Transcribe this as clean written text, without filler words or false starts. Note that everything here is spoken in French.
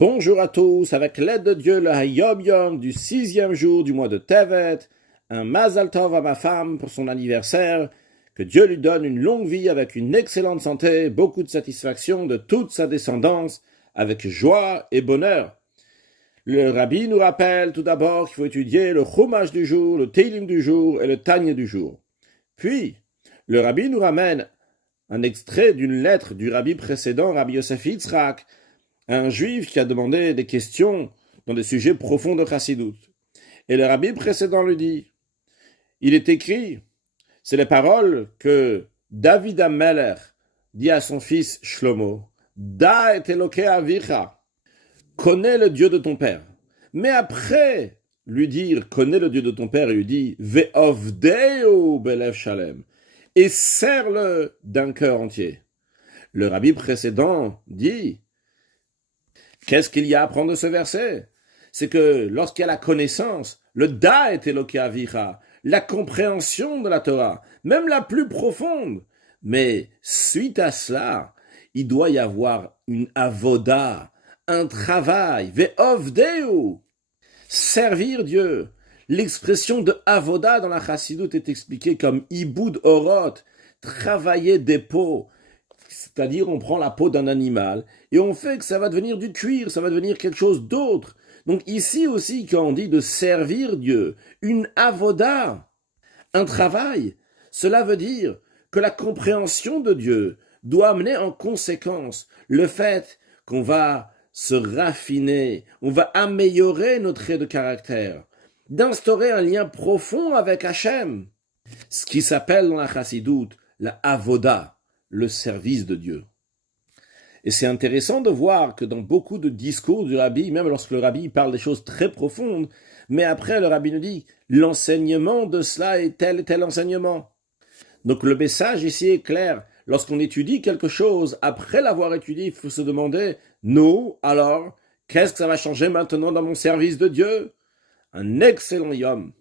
Bonjour à tous, avec l'aide de Dieu, le Hayom Yom du 6e jour du mois de Tevet, un Mazal Tov à ma femme pour son anniversaire, que Dieu lui donne une longue vie avec une excellente santé, beaucoup de satisfaction de toute sa descendance, avec joie et bonheur. Le Rabbi nous rappelle tout d'abord qu'il faut étudier le Chumash du jour, le Teilim du jour et le Tanya du jour. Puis, le Rabbi nous ramène un extrait d'une lettre du Rabbi précédent, Rabbi Yosef Yitzhak, un juif qui a demandé des questions dans des sujets profonds de Chassidut. Et le rabbi précédent lui dit, il est écrit, c'est les paroles que David Ameler dit à son fils Shlomo, Da et Eloke avicha, connais le Dieu de ton père. Mais après lui dire, connais le Dieu de ton père, il lui dit, Ve'ovdeu belev shalem, et serre-le d'un cœur entier. Le rabbi précédent dit, qu'est-ce qu'il y a à apprendre de ce verset? C'est que lorsqu'il y a la connaissance, le da et Eloke avicha, la compréhension de la Torah, même la plus profonde. Mais suite à cela, il doit y avoir une avoda, un travail, ve'ovdeu, servir Dieu. L'expression de avoda dans la Chassidut est expliquée comme iboud orot, travailler des peaux. C'est-à-dire, on prend la peau d'un animal et on fait que ça va devenir du cuir, ça va devenir quelque chose d'autre. Donc ici aussi, quand on dit de servir Dieu, une avoda, un travail, cela veut dire que la compréhension de Dieu doit amener en conséquence le fait qu'on va se raffiner, on va améliorer nos traits de caractère, d'instaurer un lien profond avec Hachem, ce qui s'appelle dans la Chassidut la avoda, le service de Dieu. Et c'est intéressant de voir que dans beaucoup de discours du rabbi, même lorsque le rabbi parle des choses très profondes, mais après le rabbi nous dit l'enseignement de cela est tel et tel enseignement. Donc le message ici est clair. Lorsqu'on étudie quelque chose, après l'avoir étudié, il faut se demander, nous, alors, qu'est-ce que ça va changer maintenant dans mon service de Dieu? Un excellent yom.